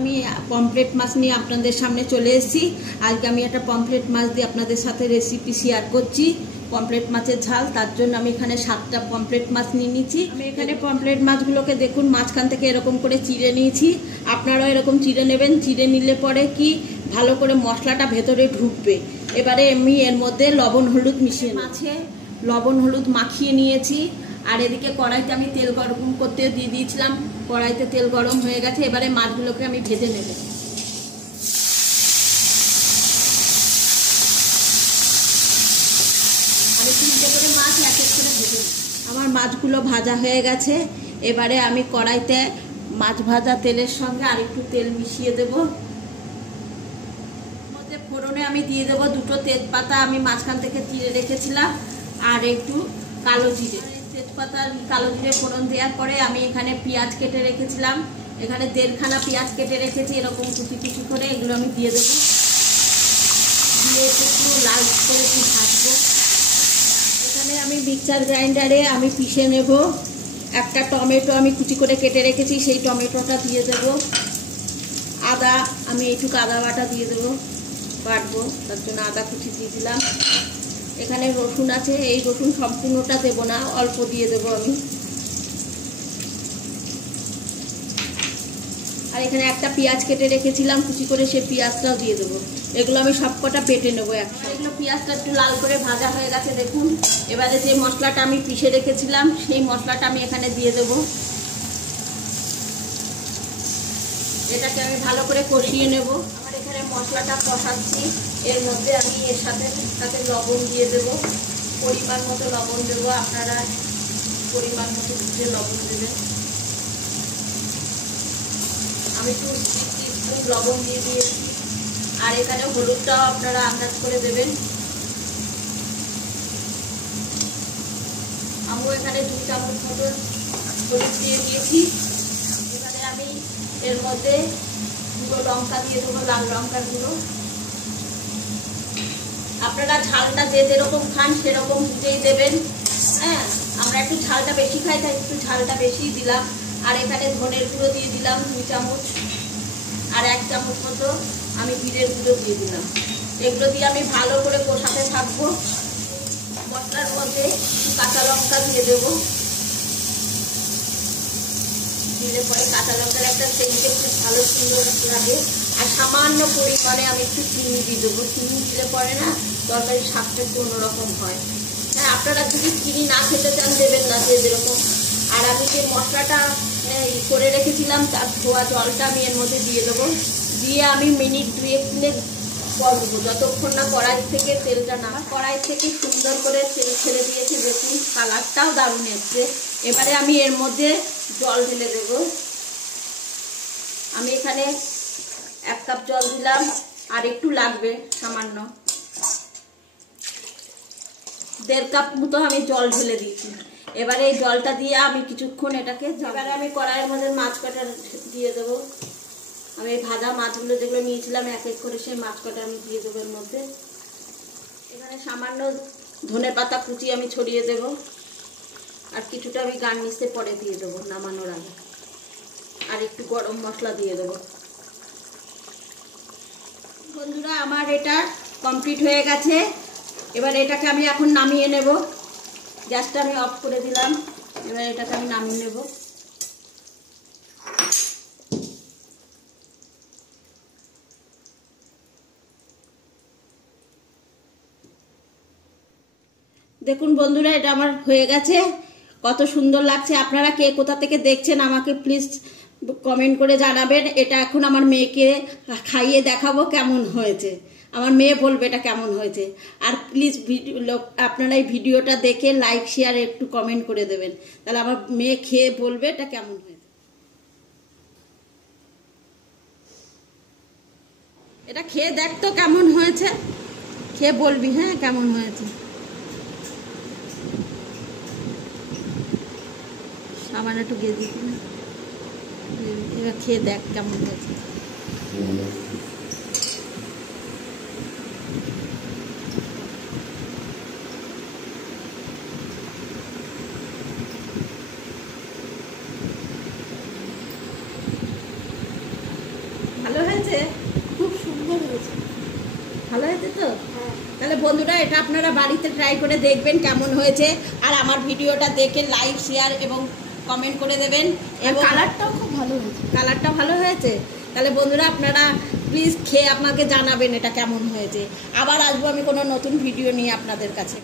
আমি পমফ্রেট মাছ নিয়ে আপনাদের সামনে চলে এসেছি। আজকে আমি একটা পমফ্রেট মাছ দিয়ে আপনাদের সাথে রেসিপি শেয়ার করছি, পমফ্রেট মাছের ঝাল। তার জন্য আমি এখানে 7টা পমফ্রেট মাছ নিয়ে নিয়েছি। আমি এখানে পমফ্রেট মাছগুলোকে দেখুন মাঝখান থেকে এরকম করে চিড়ে নিয়েছি। আপনারাও এরকম চিড়ে নেবেন। চিড়ে নিলে পরে কি ভালো করে মশলাটা ভেতরে ঢুকবে। এবারে আমি এর মধ্যে লবণ হলুদ মিশিয়ে মাছে লবণ হলুদ মাখিয়ে নিয়েছি। আর এদিকে কড়াইতে আমি তেল গরম করতে দিয়ে দিয়েছিলাম। কড়াইতে তেল গরম হয়ে গেছে। এবারে মাছগুলোকে আমি ভেজে নেব। আমি 3টে করে মাছ এক এক করে ভেজে নেব। আমার মাছগুলো ভাজা হয়ে গেছে। এবারে আমি কড়াইতে মাছ ভাজা তেলের সঙ্গে আর একটু তেল মিশিয়ে দেব। মধ্যে ফোড়নে আমি দিয়ে দেবো 2টো তেজপাতা আমি মাঝখান থেকে চিড়ে রেখেছিলাম, আর একটু কালো জিরে। তেজপাতা কালো জিরে ফোড়ন দেওয়ার পরে আমি এখানে পেঁয়াজ কেটে রেখেছিলাম। এখানে 1.5খানা পেঁয়াজ কেটে রেখেছি এরকম কুচি কুচি করে। এগুলো আমি দিয়ে দেবো। দিয়ে একটু লাল করে একটু ভাজবো। এখানে আমি মিক্সার গ্রাইন্ডারে আমি পিষে নেব। একটা টমেটো আমি কুচি করে কেটে রেখেছি, সেই টমেটোটা দিয়ে দেব। আদা আমি এইটুকু আদা বাটা দিয়ে দেবো, বাটবো, তার জন্য আদা কুচি দিয়ে দিলাম। এখানে রসুন আছে, এই রসুন সম্পূর্ণটা দেবো না, অল্প দিয়ে দেবো আমি। আর এখানে একটা পেঁয়াজ কেটে রেখেছিলাম কুচি করে, সেই পেঁয়াজটাও দিয়ে দেবো। এগুলো আমি সবকটা বেটে নেবো একসাথে। এগুলো পেঁয়াজটা একটু লাল করে ভাজা হয়ে গেছে দেখুন। এবারে যে মশলাটা আমি পিষে রেখেছিলাম সেই মশলাটা আমি এখানে দিয়ে দেবো। এটাকে আমি ভালো করে কষিয়ে নেব। আমার এখানে মশলাটা কষাচ্ছি। এর মধ্যে আমি এর সাথে লবণ দিয়ে দেব। পরিমাণ মতো লবণ দেবো। আপনারা পরিমাণ মতো বুঝে লবণ দেবেন। আমি 2 স্পুন লবণ দিয়ে দিয়েছি। আর এখানে হলুদটাও আপনারা আন্দাজ করে দেবেন। আমি এখানে 2 চামচ মতো হলুদ দিয়ে দিয়েছি। এবারে আমি এর মধ্যে গুঁড়ো লঙ্কা দিয়ে দেবো, লাল লঙ্কার গুঁড়ো। আপনারা ঝালটা যে যেরকম খান সেরকম বুঝেই দেবেন। হ্যাঁ, আমরা একটু ঝালটা বেশি খাই তাই একটু ঝালটা বেশি দিলাম। আর এখানে ধনের গুঁড়ো দিয়ে দিলাম 2 চামচ। আর 1 চামচ মতো আমি জিরের গুঁড়ো দিয়ে দিলাম। এগুলো দিয়ে আমি ভালো করে কষাতে থাকবো। মশলার মধ্যে কাঁচা লঙ্কা দিয়ে দেবো। দিলে পরে কাঁচা লঙ্কার একটা সেন্ট খুব ভালো সুন্দর লাগে। আর সামান্য পরিমাণে আমি একটু চিনি দিয়ে দেবো। চিনি দিলে পরে না তরকারির স্বাদটা একটু অন্যরকম হয়। হ্যাঁ, আপনারা যদি চিনি না খেতে চান দেবেন না, যে যেরকম। আর আমি যে মশলাটা করে রেখেছিলাম তার ধোয়া জলটা আমি এর মধ্যে দিয়ে দেবো। দিয়ে আমি মিনিট 2-3 করবো, যতক্ষণ না কড়াই থেকে তেলটা না। কড়াই থেকে সুন্দর করে তেল ছেড়ে দিয়েছি দেখুন, কালারটাও দারুণ এসছে। এবারে আমি এর মধ্যে জল ঢেলে দেব। আমি এখানে 1 কাপ জল দিলাম, আর একটু লাগবে সামান্য। 1.5 কাপ মতো আমি জল ঢেলে দিয়েছি। এবারে এই জলটা দিয়ে আমি কিছুক্ষণ এটাকে। এবারে আমি কড়াইয়ের মধ্যে মাছ কাটা দিয়ে দেবো। আমি ভাজা মাছগুলো যেগুলো নিয়েছিলাম এক এক করে সেই মাছ কাটা আমি দিয়ে দেবো এর মধ্যে। এখানে সামান্য ধনেপাতা কুচি আমি ছড়িয়ে দেব। আর কিছুটা আমি গার্নিশে পরে দিয়ে দেবো নামানোর আগে। আর একটু গরম মশলা দিয়ে দেবো। বন্ধুরা, আমার এটা কমপ্লিট হয়ে গেছে। এবার এটাকে আমি এখন নামিয়ে নেব। গ্যাসটা আমি অফ করে দিলাম। এবার এটাকে আমি নামিয়ে নেব। দেখুন বন্ধুরা, এটা আমার হয়ে গেছে। কত সুন্দর লাগছে। আপনারা কে কোথা থেকে দেখছেন আমাকে প্লিজ কমেন্ট করে জানাবেন। এটা এখন আমার মেয়েকে খাইয়ে দেখাবো কেমন হয়েছে। আমার মেয়ে বলবে এটা কেমন হয়েছে। আর প্লিজ আপনারা এই ভিডিওটা দেখে লাইক শেয়ার একটু কমেন্ট করে দেবেন, তাহলে আমার মেয়ে খেয়ে বলবে এটা কেমন হয়েছে। এটা খেয়ে দেখ তো কেমন হয়েছে, খেয়ে বলবি হ্যাঁ কেমন হয়েছে। সামান্য একটু দিয়ে দিবি, এবার খেয়ে দেখ কেমন হয়েছে। তাহলে বন্ধুরা এটা আপনারা বাড়িতে ট্রাই করে দেখবেন কেমন হয়েছে, আর আমার ভিডিওটা দেখে লাইক শেয়ার এবং কমেন্ট করে দেবেন। এবং কালারটাও খুব ভালো হয়েছে। কালারটা ভালো হয়েছে। তাহলে বন্ধুরা আপনারা প্লিজ খেয়ে আমাকে জানাবেন এটা কেমন হয়েছে। আবার আসবো আমি কোনো নতুন ভিডিও নিয়ে আপনাদের কাছে।